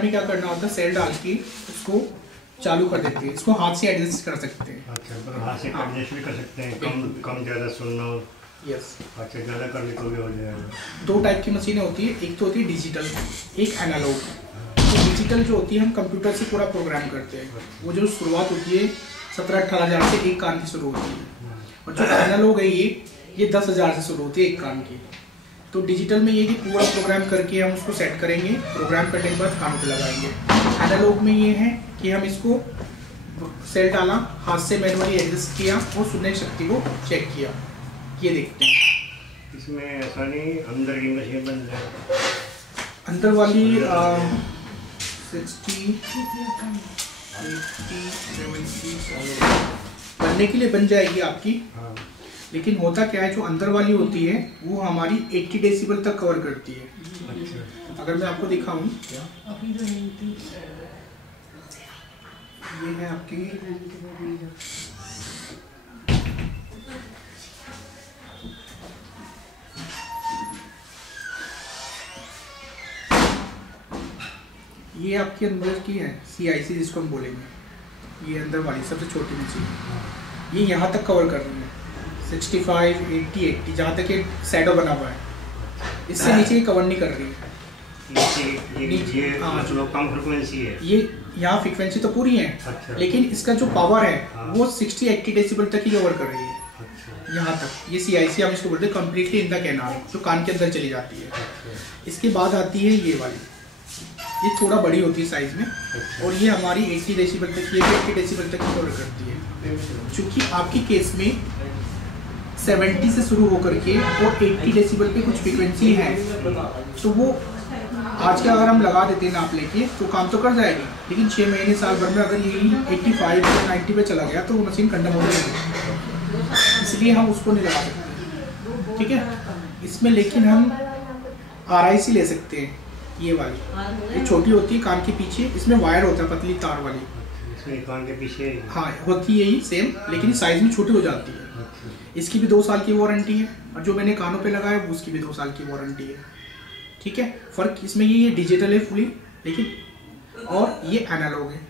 हमें क्या करना होता है, सेल डाल के उसको चालू कर देते हैं। इसको हाथ से एडजस्ट कर सकते हैं। अच्छा, हाथ से एडजस्ट भी कर सकते हैं, कम ज़्यादा सुनना हो। यस। अच्छा, ज़्यादा करने को भी हो जाएगा। दो टाइप की मशीनें होती है, एक तो होती है डिजिटल, एक एनालॉग। तो डिजिटल जो होती है हम कंप्यूटर से पूरा प्रोग्राम करते हैं। वो जो शुरुआत होती है 17-18 हज़ार से एक कान की शुरू होती है, और जो एनालॉग है ये 10 हज़ार से शुरू होती है एक कान की। तो डिजिटल में ये कि पूरा प्रोग्राम करके हम उसको सेट करेंगे, प्रोग्राम करने के बाद कानों पे लगाएंगे। एनालॉग में ये है कि हम इसको सेल डाला, हाथ से मैनुअली एडजस्ट किया और सुनने की शक्ति को चेक किया। ये देखते हैं इसमें ऐसा नहीं अंदर की मशीन बन जाए, अंदर वाली 60, 80, 70 बनने के लिए बन जाएगी आपकी। हाँ। लेकिन होता क्या है, जो अंदर वाली होती है वो हमारी 80 डेसिबल तक कवर करती है। अच्छा। अगर मैं आपको दिखाऊं, ये है आपकी ये आपके अंदर की है CIC जिसको हम बोलेंगे। ये अंदर वाली सबसे छोटी मशीन ये यहाँ तक कवर कर रही है 65, 80, 80 जहाँ तक ये शैडो बना हुआ है। इससे नीचे ये कवर नहीं कर रही है। ये मतलब कम फ्रीक्वेंसी है। ये यहाँ फ्रीक्वेंसी तो पूरी है। अच्छा। लेकिन इसका जो पावर है हाँ। वो 60-80 डेसिबल तक ही कवर कर रही है। अच्छा। यहाँ तक ये CIC हम इसको बोलते हैं, कम्प्लीटली इन द कैनाल, जो कान के अंदर चली जाती है। अच्छा। इसके बाद आती है ये वाली, ये थोड़ा बड़ी होती है साइज में। अच्छा। और ये हमारी 80 डेसिबल तक, ये भी 80 डेसिबल तक कवर करती है। चूँकि आपकी केस में 70 से शुरू होकर के और 80 डेसिबल पे कुछ फ्रीक्वेंसी है, तो वो आज का अगर हम लगा देते हैं नाप लेके तो काम तो कर जाएगी। लेकिन 6 महीने साल भर में अगर यही 85 या 90 पे चला गया तो वो मशीन कंडम हो जाएगी। इसलिए हम उसको नहीं लगा सकते, ठीक है। इसमें लेकिन हम RIC ले सकते हैं, ये वाली ये छोटी होती है कान के पीछे, इसमें वायर होता है पतली तार वाली। इसमें कान के पीछे हाँ होती है यही सेम, लेकिन साइज में छोटी हो जाती है। इसकी भी 2 साल की वारंटी है, और जो मैंने कानों पे लगाया है उसकी भी 2 साल की वारंटी है, ठीक है। फ़र्क इसमें ये डिजिटल है फुली, लेकिन और ये एनालॉग है।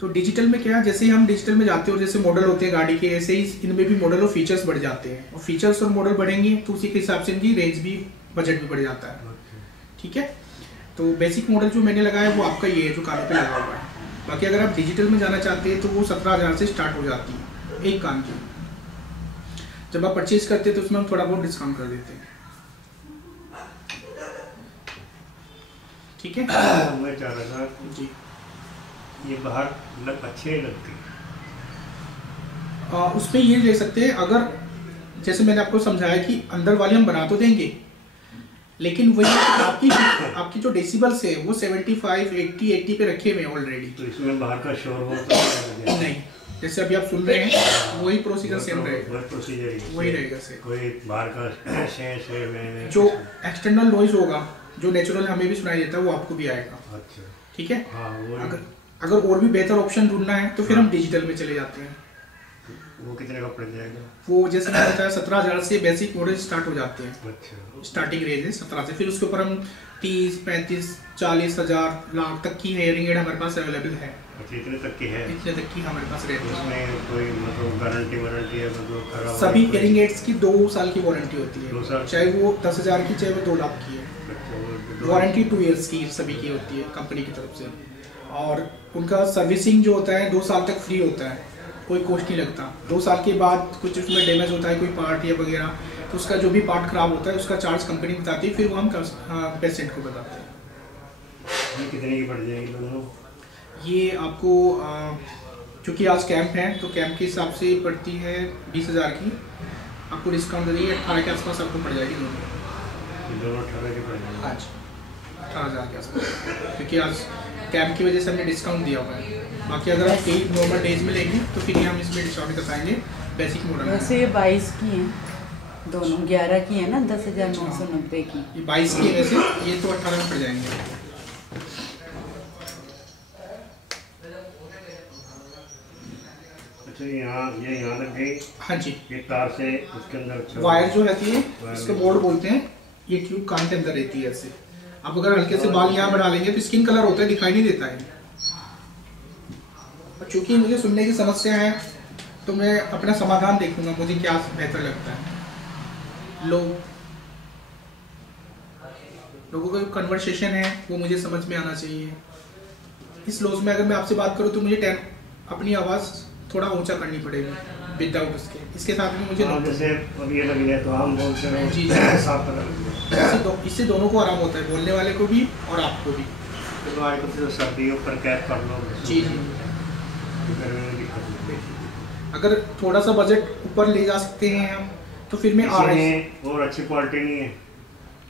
तो डिजिटल में क्या है, जैसे हम डिजिटल में जाते हो, जैसे मॉडल होते हैं गाड़ी के, ऐसे ही इनमें भी मॉडल और फीचर्स बढ़ जाते हैं। और फीचर्स और मॉडल बढ़ेंगे तो उसी के हिसाब से इनकी रेंज भी, बजट भी बढ़ जाता है, ठीक है। तो बेसिक मॉडल जो मैंने लगाया है वो आपका ये है जो कानों पे लगा हुआ है। बाकी अगर आप डिजिटल में जाना चाहते हैं तो वो 17 हज़ार से स्टार्ट हो जाती है एक कान की। जब आप परचेज करते हैं तो उसमें हम थोड़ा बहुत डिस्काउंट कर देते हैं, ठीक है। मैं चाह रहा था जी, ये बाहर अच्छे लगते उसमें ये ले सकते हैं। अगर जैसे मैंने आपको समझाया कि अंदर वाले हम बना तो देंगे, लेकिन वही आपकी जो डेसिबल्स है वो 75, 80, 80 पे रखे हुए हैं ऑलरेडी। तो इसमें बाहर का शोर हो तो नहीं, जैसे अभी आप सुन रहे हैं वही प्रोसीजर सेम रहेगा, प्रोसीजर वही रहेगा सेम। कोई बाहर का शेर जो एक्सटर्नल नॉइज होगा, जो नेचुरल हमें भी सुनाई देता है, वो आपको भी आएगा। अच्छा, ठीक है। हाँ, अगर और भी बेहतर ऑप्शन ढूंढना है तो फिर हम डिजिटल में चले जाते हैं। वो कितने का पड़ जाएगा? वो जैसे मैंने बताया 17 हज़ार से बेसिक मॉडल स्टार्ट हो जाते हैं। अच्छा। स्टार्टिंग रेंज है 17 से, फिर उसके ऊपर हम 30, 35, 40 हज़ार, लाख तक की हेयरिंग एड हमारे पास अवेलेबल है। अच्छा, इतने तक की है? इतने तक की हमारे पास रहती है। उसमें कोई मतलब गारंटी वारंटी है? मतलब खराब सभी हेयरिंग एड्स की 2 साल की वारंटी होती है। 2 साल? चाहे वो 10 हज़ार की, चाहे वो 2 लाख की है। वारंटी 2 ईयर्स की सभी की होती है कंपनी की तरफ से। और उनका सर्विसिंग जो होता है 2 साल तक फ्री होता है, कोई कॉस्ट नहीं लगता। 2 साल के बाद कुछ उसमें डैमेज होता है, कोई पार्ट या वगैरह, तो उसका जो भी पार्ट खराब होता है उसका चार्ज कंपनी बताती है, फिर वो हम पेशेंट को बताते हैं। ये कितने की पड़ जाएगी दोनों? ये आपको क्योंकि आज कैंप है तो कैंप के हिसाब से पड़ती है 20 हज़ार की। आपको डिस्काउंट दे देंगे 18 के आसपास आपको पड़ जाएगी दोनों 18 के पड़ जाएंगे। आज 18 हज़ार के आसपास, क्योंकि आज कैंप की वजह से हमने डिस्काउंट दिया हुआ है। बाकी अगर आप कई नॉर्मल डेज में लेंगे तो फिर हम इसमें डिस्काउंट कर पाएंगे बेसिक मॉडल। वैसे ये 22 की हैं दोनों, 11 की है ना, 10,990 की। ये 22 की है वैसे, ये तो 18 में पड़ जाएंगे। अच्छा, यहाँ लग गई। हाँ जी, ये तार से उसके अंदर वायर जो रहती है इसको बोर्ड बोलते हैं। ये ट्यूब कान के अंदर रहती है ऐसे। आप अगर हल्के से बाल यहाँ बढ़ा लेंगे तो स्किन कलर होता है, दिखाई नहीं देता है। और चूंकि मुझे सुनने की समस्या है तो मैं अपना समाधान देखूंगा, मुझे क्या बेहतर लगता है। लोगों का कन्वर्सेशन है वो मुझे समझ में आना चाहिए। इस लॉज में अगर मैं आपसे बात करूँ तो मुझे अपनी आवाज़ थोड़ा ऊंचा करनी पड़ेगी विदाउट उसके। इसके साथ में मुझे जैसे अब ये लग है तो हम बोलते हैं जी इससे दोनों को आराम होता है, बोलने वाले को भी और आपको भी। तो आजकल तो सर्दी ऊपर कैप कर लो जी अगर थोड़ा सा बजट ऊपर ले जा सकते हैं हम तो फिर मैं और अच्छी क्वालिटी नहीं है।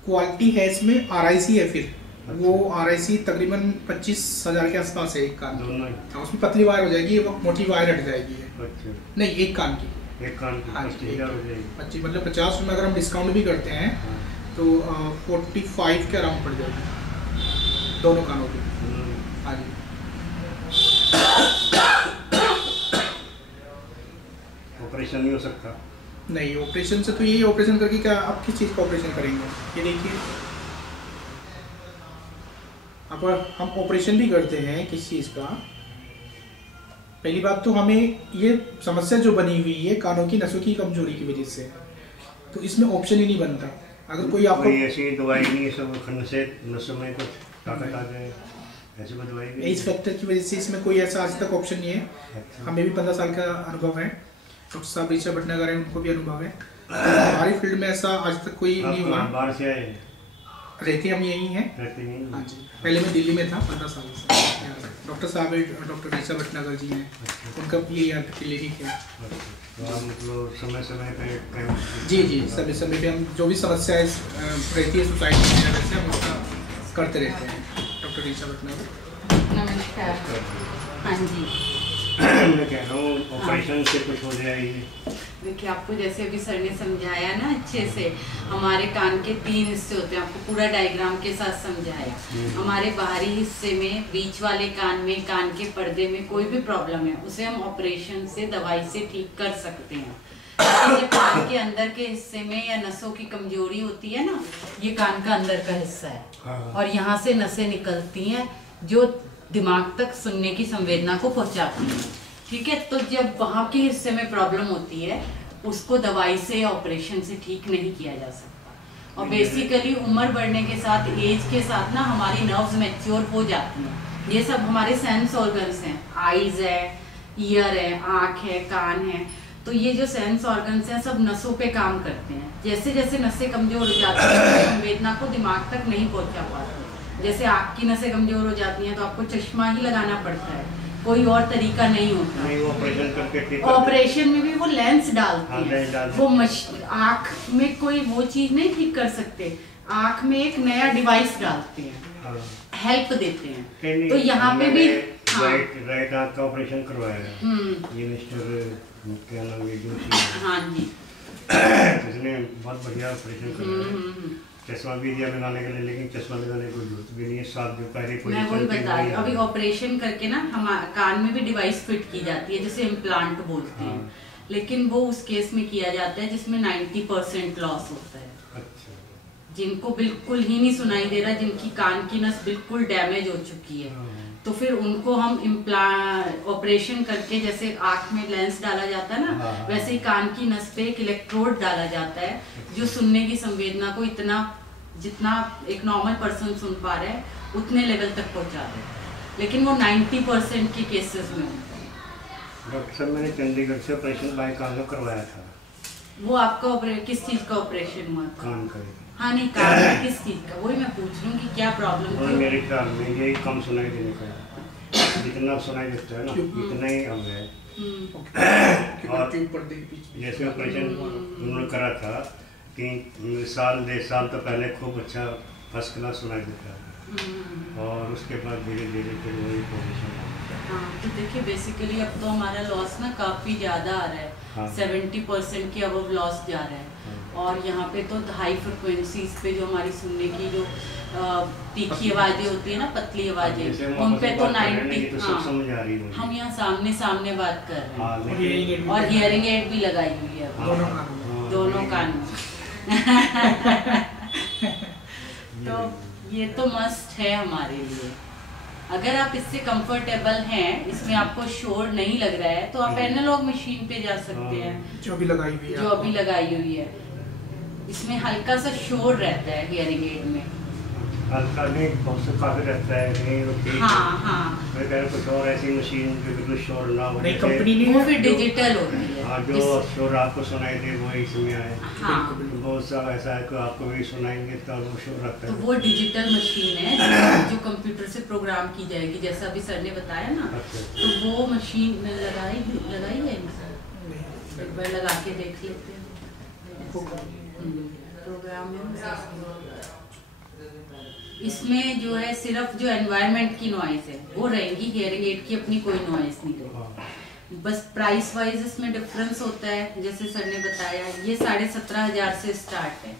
क्वालिटी है इसमें RIC है, फिर वो RIC तकरीबन 25,000 के आसपास है एक कान की। उसमें पतली वायर हो जाएगी, वो मोटी वायर हट जाएगी। अच्छा। नहीं एक कान की हाँ जी 25 मतलब 50 में अगर हम डिस्काउंट भी करते हैं तो 45 के अराउंड पड़ जाएगी दोनों कानों की। हाँ जी ऑपरेशन नहीं हो सकता? नहीं ऑपरेशन से तो यही ऑपरेशन करके क्या आप किस चीज़ का ऑपरेशन करेंगे? ये देखिए अब हम ऑपरेशन भी करते हैं किस चीज़ का। पहली बात तो हमें ये समस्या जो बनी हुई है कानों की नसों की कमजोरी की वजह से, तो इसमें ऑप्शन ही नहीं बनता। अगर कोई आपको ऐसी दवाई नहीं सब से नसों में कुछ ताकत आ जाए ऐसी कोई दवाई नहीं, इस फैक्टर की वजह से इसमें कोई ऐसा आज तक ऑप्शन नहीं है। अच्छा। हमें भी 15 साल का अनुभव है, डॉक्टर साहब ऋषभ भटनागर हैं उनको भी अनुभव है। हमारी फील्ड में ऐसा आज तक कोई नहीं हुआ। बाहर से आए रहते हम यही हैं। हाँ जी पहले मैं दिल्ली में था 15 साल से। डॉक्टर साहब डॉक्टर ऋषभ भटनागर जी हैं, उनका ये यहाँ क्लिनिक है। मतलब समय समय पे जी समय समय पे हम जो भी समस्याएं रहती है सोसाइटी में वैसे हम उसका करते रहते हैं। डॉक्टर ऋषभ भटनागर नमस्कार। हाँ जी मैं कह रहा हूँ ऑपरेशन से कुछ हो जाएगी। देखिए आपको जैसे अभी सर ने समझाया ना अच्छे से, हमारे कान के 3 हिस्से होते हैं, आपको पूरा डायग्राम के साथ समझाया। हमारे बाहरी हिस्से में, बीच वाले कान में, कान के पर्दे में कोई भी प्रॉब्लम है उसे हम ऑपरेशन से दवाई से ठीक कर सकते हैं। ये कान के अंदर के हिस्से में या नसों की कमजोरी होती है ना, ये कान का अंदर का हिस्सा है और यहाँ से नसें निकलती हैं जो दिमाग तक सुनने की संवेदना को पहुंचाती है। ठीक है, तो जब वहाँ के हिस्से में प्रॉब्लम होती है उसको दवाई से या ऑपरेशन से ठीक नहीं किया जा सकता। और बेसिकली उम्र बढ़ने के साथ, एज के साथ ना हमारी नर्व्स मैच्योर हो जाती हैं। ये सब हमारे सेंस ऑर्गन्स हैं, आईज है, ईयर है, आँख है, कान है, तो ये जो सेंस ऑर्गन्स हैं सब नसों पे काम करते हैं। जैसे जैसे नसें कमजोर हो जाती हैं संवेदना को दिमाग तक नहीं पहुंचा पाती। जैसे आँख की नसें कमजोर हो जाती हैं तो आपको चश्मा ही लगाना पड़ता है, कोई और तरीका नहीं होता। नहीं, ऑपरेशन करके ऑपरेशन में भी वो लेंस डालते हैं, वो आँख में कोई वो चीज नहीं ठीक कर सकते, आँख में एक नया डिवाइस डालते हैं, हेल्प देते हैं। तो यहाँ पे भी राइट आँख का ऑपरेशन करवाया है ये मिस्टर क्या नाम है जोशी। हाँ जी इसने बहुत बढ़िया ऑपरेशन करवाया। चश्मा भी दिया लगाने के लिए, लेकिन चश्मा लगाने की जरूरत भी नहीं है। साथ जो पहले मैं वही बता रही हूँ, अभी ऑपरेशन करके ना हमारे कान में भी डिवाइस फिट की जाती है जिसे इम्प्लांट बोलते हैं। लेकिन वो उस केस में किया जाता है जिसमें 90% लॉस होता है। अच्छा। जिनको बिल्कुल ही नहीं सुनाई दे रहा, जिनकी कान की नस बिल्कुल डैमेज हो चुकी है, तो फिर उनको हम ऑपरेशन करके, जैसे आँख में लेंस डाला जाता है ना, वैसे ही कान की नस पे एक इलेक्ट्रोड डाला जाता है जो सुनने की संवेदना को इतना, जितना एक नॉर्मल पर्सन सुन पा रहे हैं उतने लेवल तक पहुंचा दे। लेकिन वो 90% के केसेस में होता है। डॉक्टर साहब मैंने चंडीगढ़ से ऑपरेशन बाय कान में करवाया था। वो आपका किस चीज का ऑपरेशन हुआ था? कान का। हाँ नहीं, कान में किस चीज का, वही मैं पूछ रही हूँ कि क्या प्रॉब्लम थी? मेरे ख्याल में यही कम सुनाई देने का, जितना सुनाई देता है ना इतना ही अब है। और जैसे ऑपरेशन उन्होंने करा था 3 साल 1.5 साल तो पहले खूब अच्छा फर्स्ट क्लास सुनाई देता है, और उसके बाद धीरे धीरे फिर वही पोजिशन। हाँ तो देखिए बेसिकली अब तो हमारा लॉस ना काफ़ी ज़्यादा आ रहा है। 70% की अब लॉस जा रहा है। और यहाँ पे तो हाई फ्रिक्वेंसीज पे जो हमारी सुनने की जो तीखी आवाजें होती है ना, पतली आवाजें, उन पे तो 90। हाँ हम यहाँ सामने सामने बात कर रहे हैं और हियरिंग एड भी लगाई हुई है दोनों कान में। तो ये तो मस्ट है हमारे लिए। अगर आप इससे कंफर्टेबल हैं, इसमें आपको शोर नहीं लग रहा है, तो आप एनालॉग मशीन पे जा सकते हैं जो अभी लगाई हुई है, जो अभी लगाई हुई है। इसमें हल्का सा शोर रहता है हियरिंग एड में। हल्का नहीं, बहुत से काफी रहता है नहीं ठीक। हाँ हाँ, मैं कह रहा कुछ और ऐसी मशीन जो बिल्कुल शोर ना हो, नहीं कंपनी ने वो फिर डिजिटल होती है। हाँ, जो शोर आपको सुनाई दे वो इसमें आए। हाँ, बहुत सा ऐसा है कि आपको भी सुनाएंगे तो वो शोर रहता तो है। वो डिजिटल मशीन है जो कंप्यूटर से प्रोग्राम की जाएगी, जैसा अभी सर ने बताया ना। तो वो मशीन में लगाई है, एक बार लगा के देख लेते हैं। प्रोग्राम है इसमें जो है, सिर्फ जो एनवायरनमेंट की नॉइस है वो रहेगी, हियरिंग एड की अपनी कोई नॉइस नहीं रहेगी। बस प्राइस वाइज इसमें डिफरेंस होता है, जैसे सर ने बताया ये 17,500 से स्टार्ट है।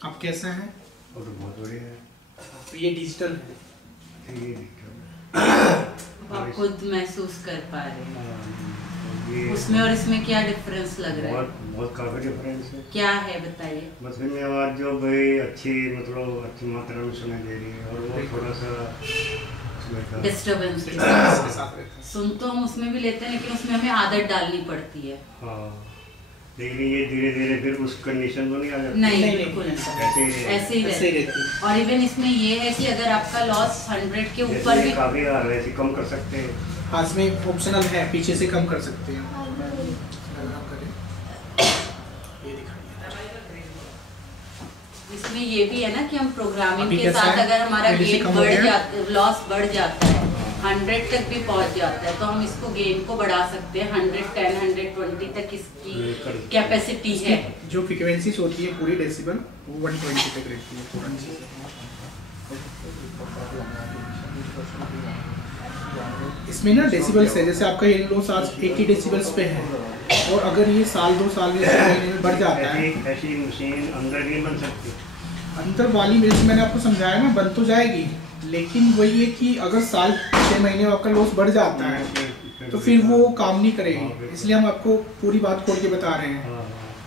आप कैसे हैं? और तो बहुत बढ़िया है। ये डिजिटल है, ये आप खुद महसूस कर पा रहे हैं ये उसमें और इसमें क्या डिफरेंस लग रहा है? बहुत काफी डिफरेंस है। क्या है बताइए। मतलब में आवाज जो भाई अच्छी, मतलब अच्छी मात्रा में सुनाई दे रही है, और वो थोड़ा सा डिस्टर्बेंस के साथ रहता है। सुन तो हम उसमें भी लेते हैं, लेकिन उसमें हमें आदत डालनी पड़ती है। हाँ, लेकिन ये धीरे धीरे फिर उस कंडीशन को नहीं आ जाता। नहीं, नहीं, बिल्कुल ऐसे ही ऐसे ही रहती है। और इवन इसमें ये है कि अगर आपका लॉस 100 के ऊपर भी काफी आ रहा है, ऐसे कम कर सकते हैं। हाँ, इसमें ऑप्शनल है, पीछे से कम कर सकते हैं। अगर आप करें, ये दिखाइए। इसमें ये भी है ना कि हम प्रोग्रामिंग अभी के कैसा साथ है? अगर हमारा पहले से गेन कम हो बढ़ गया? जाता, लॉस बढ़ जाता है, 100 तक भी पहुंच जाता है, तो हम इसको गेन को बढ़ा सकते हैं। 110, 120 तक इसकी कैपेसिटी है। जो फ्रीक्वेंसीज होती है पूरी डेसिबल, वो 120 तक रहती है पूरा चीज़। इसमें ना डेसिबल्स है, जैसे आपका हियरिंग लॉस आज 80 डेसिबल्स पे है, और अगर ये साल 2 साल में 6 महीने में बढ़ जाता है, ऐसी मशीन अंदर नहीं बन सकती। अंदर वाली जैसे मैंने आपको समझाया ना, बन तो जाएगी, लेकिन वही है कि अगर साल 6 महीने में आपका लॉस बढ़ जाता है तो फिर वो काम नहीं करेगी। इसलिए हम आपको पूरी बात खोल के बता रहे हैं।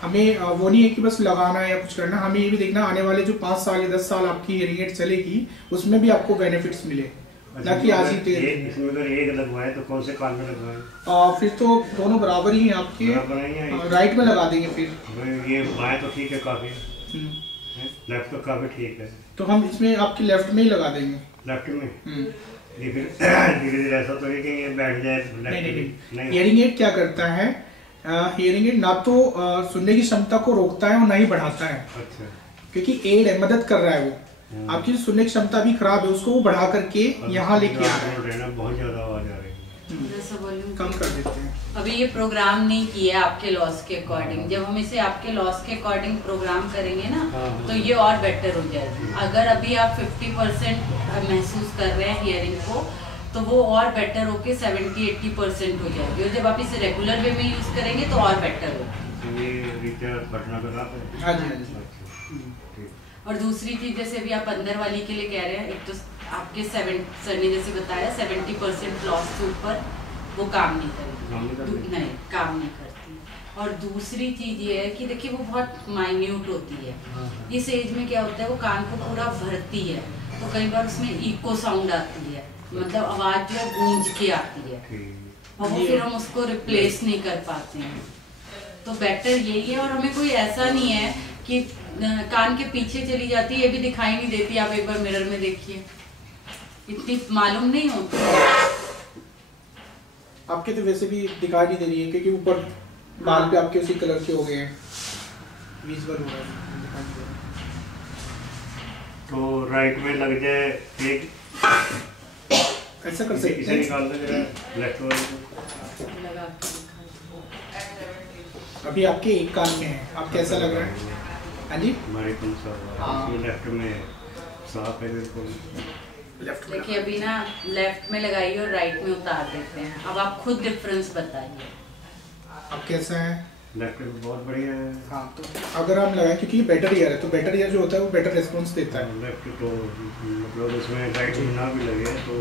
हमें वो नहीं है कि बस लगाना है या कुछ करना, हमें ये भी देखना आने वाले जो 5 साल या 10 साल आपकी हियरिंग एड चलेगी उसमें भी आपको बेनिफिट्स मिले, ना कि आज ही इसमें अगर एक लगवाए तो कौन से कान में लगवाए? फिर तो दोनों बराबर ही हैं आपके, राइट में लगा देंगे फिर। ये बाएं तो ठीक है काफी, लेफ्ट तो काफी ठीक है, तो हम इसमें आपकी लेफ्ट में ही लगा देंगे। लेफ्ट में लेकिन धीरे धीरे ऐसा तो नहीं कि ये बैठ जाए। नहीं, हियरिंग एड क्या करता है, हियरिंग एड ना तो सुनने की क्षमता को रोकता है और ना ही बढ़ाता है। अच्छा। क्योंकि एड है, मदद कर रहा है वो। आपकी जो सुनने की क्षमता भी खराब है उसको वो बढ़ा करके यहाँ लेके आ रहा है। बहुत ज्यादा आवाज आ रही है, कम कर देते हैं। अभी ये प्रोग्राम नहीं किया आपके लॉस के अकॉर्डिंग। जब हम इसे आपके लॉस के अकॉर्डिंग प्रोग्राम करेंगे ना, तो ये और बेटर हो जाएगी। अगर अभी आप 50% महसूस कर रहे हैं हियरिंग को, तो वो और बेटर होके 70-80% हो जाएगी, और जब आप इसे रेगुलर वे में यूज करेंगे तो और बेटर होगी। हाँ जी। और दूसरी चीज, जैसे अभी आप अंदर वाली के लिए कह रहे हैं, एक तो आपके सर ने जैसे बताया 70% लॉस से ऊपर वो काम नहीं करेगी, नहीं काम नहीं करती। और दूसरी चीज ये है कि देखिए वो बहुत माइन्यूट होती है। इस एज में क्या होता है, वो कान को पूरा भरती है, तो कई बार उसमें इको साउंड आती है, मतलब आवाज जो है गूंज के आती है, और वो फिर हम उसको रिप्लेस नहीं कर पाते हैं। तो बेटर यही है। और हमें कोई ऐसा नहीं है कि कान के पीछे चली जाती है, ये भी दिखाई नहीं देती। आप एक बार मिरर में देखिए, इतनी मालूम नहीं होती। आपके तो वैसे भी दिखाई नहीं दे रही है, क्योंकि ऊपर बाल पे आपके उसी कलर के हो गए हैं, विजुअल हो रहा है। तो राइट में लग जाए एक, ऐसा कर सकते हैं, निकाल दे लेफ्ट लगा के। अभी आपके एक कान में है, आप कैसा लग रहा है? हाँ जी, हमारे लेफ्ट में साफ है बिल्कुल। लेफ्ट में। देखिए अभी ना लेफ्ट में लगाइए और राइट में उतार देते हैं। अब आप खुद डिफरेंस बताइए। अब कैसा है? लेफ्ट में बहुत बढ़िया है। हाँ, तो अगर हम लगाएं, क्योंकि ये बेटर ईयर है, तो बेटर ईयर जो होता है वो बेटर रिस्पॉन्स देता है। लेफ्ट तो मतलब उसमें राइट में ना भी लगे तो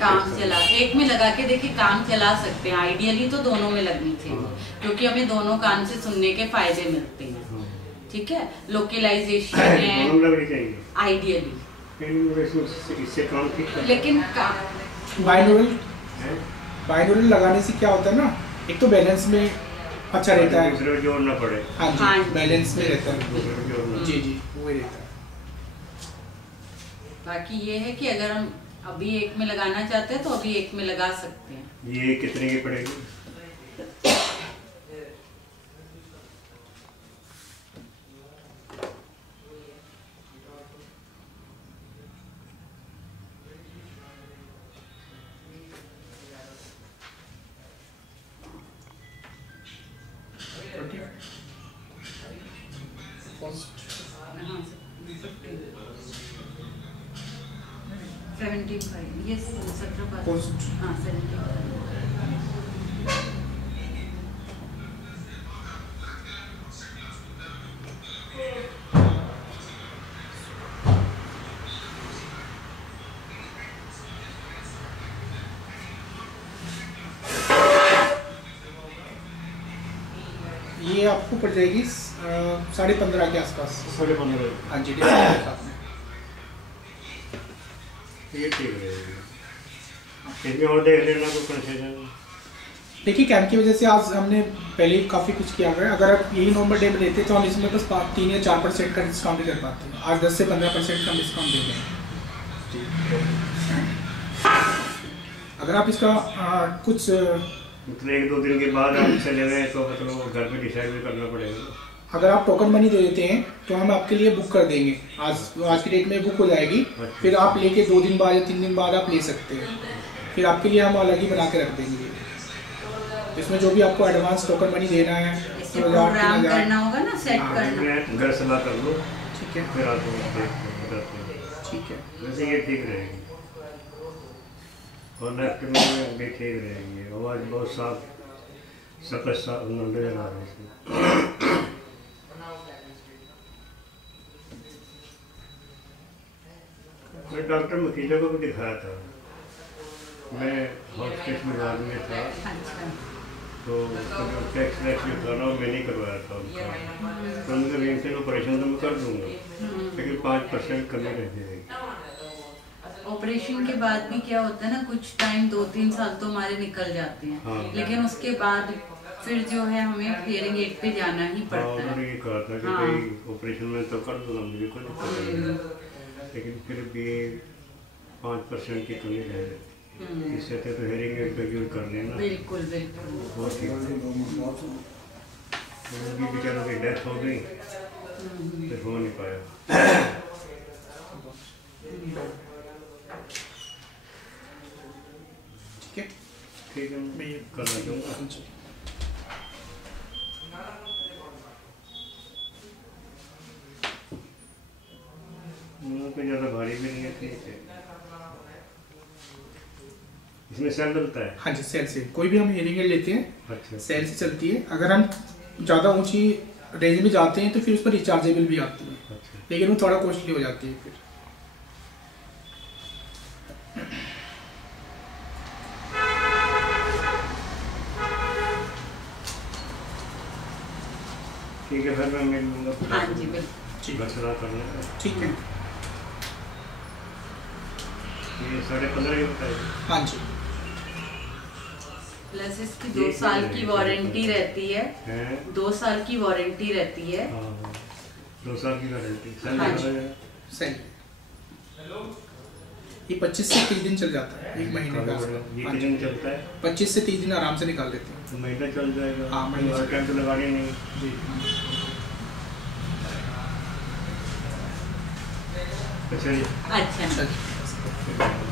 काम चला, एक में लगा के देखिए, काम चला सकते हैं। आइडियली तो दोनों में लगनी चाहिए, क्योंकि हमें दोनों कान से सुनने के फायदे मिलते हैं। ठीक है, लोकलाइजेशन है आइडियली, इससे काम ठीक है। लेकिन बाइनोरल लगाने से क्या होता है ना, एक तो बैलेंस में अच्छा रहता है, दूसरे को जोड़ना पड़े। हाँ जी, बैलेंस में रहता है, दूसरे को जोड़ना। जी जी वो ही रहता है। बाकी ये है कि अगर हम अभी एक में लगाना चाहते हैं तो अभी एक में लगा सकते हैं। ये कितने की पड़ेगी? हाँ, 75 ये 17 हाँ 75। ये आपको पड़ जाएगी 15.5 के आसपास। 15.5। हाँ जी, डिस्काउंट के साथ में। ये ठीक रहेगा। इसमें और देख लेना कोई कंसेशन। देखिए कैंप की वजह से आज हमने पहले ही काफ़ी कुछ किया है। अगर आप यही नॉर्मल डे में लेते तो हम इसमें बस 3 या 4% का डिस्काउंट ही कर पाते हैं। आज 10 से 15% का डिस्काउंट दे दें। अगर आप इसका कुछ मतलब 1-2 दिन के बाद आप चले गए तो मतलब घर पे डिसाइड भी करना पड़ेगा। अगर आप टोकन मनी दे देते हैं तो हम आपके लिए बुक कर देंगे। आज की डेट में बुक हो जाएगी। फिर आप लेके 2 दिन बाद या 3 दिन बाद आप ले सकते हैं। फिर आपके लिए हम अलग ही बना के रख देंगे। इसमें जो भी आपको एडवांस टोकन मनी देना है, प्रोग्राम करना होगा ना, सेट करना। घर सलाह कर लो, ठीक है, फिर आपको बताते हैं। ठीक है। वैसे ये ठीक रहेगी और लेफ्ट में भी ठीक रहेगी। आवाज़ बहुत साफ सख्त साफ नजर आ रहा है इसमें। मैं डॉक्टर मकीजा को भी दिखाया था। मैं हॉस्पिटल विभाग में था। अच्छा। तो टैक्स वैक्स में था ना, मैं नहीं करवाया था उनका। तो उनका रिएक्शन ऑपरेशन तो मैं कर दूँगा, लेकिन 5% कमी रह जाएगी। ऑपरेशन के बाद भी क्या होता है ना, कुछ टाइम 2-3 साल तो हमारे निकल जाते हैं। हाँ। लेकिन उसके बाद फिर जो है हमें हियरिंग एड पे जाना ही पड़ता है। उन्होंने ये कहा था कि हाँ। भाई ऑपरेशन में तो कर दूँगा, मुझे कोई दिक्कत नहीं है, लेकिन फिर भी 5% की कमी रह जाती है। इससे तो हेयरिंग एड पे यूज कर लेना। बिल्कुल बिल्कुल। बहुत ठीक। उनकी बेचारों की डेथ हो गई, फिर हो नहीं पाया। ठीक है, ठीक है, मैं ये करना चाहूँगा। कोई ज़्यादा भारी भी नहीं है, ठीक है। इसमें सेल डलता है? हाँ जी, सेल से। कोई भी हम हियरिंग एड लेते हैं, अच्छा, सेल से चलती है। अगर हम ज़्यादा ऊंची रेंज में जाते हैं तो फिर उस पर रिचार्जेबल भी आती है। अच्छा। लेकिन वो थोड़ा कॉस्टली हो जाती है फिर। ठीक है, फिर मैं मिल लूँगा। हाँ जी बिल्कुल। मसला करना है। ठीक है। ये 15.5 की बताइए। हाँ जी। प्लस इसकी 2 साल की वारंटी रहती है। हैं? 2 साल की वारंटी रहती है। हाँ, 2 साल की गारंटी। हाँ जी। सही। ये 25 से 30 दिन चल जाता है, 1 महीने का। ये कितने दिन चलता है? 25 से 30 दिन आराम से निकाल लेते हैं। तो महीना चल जाएगा। हाँ, महीने हर टाइम तो लगानी नहीं। जी। अच्छा जी। अच्छा। अच्छा जी।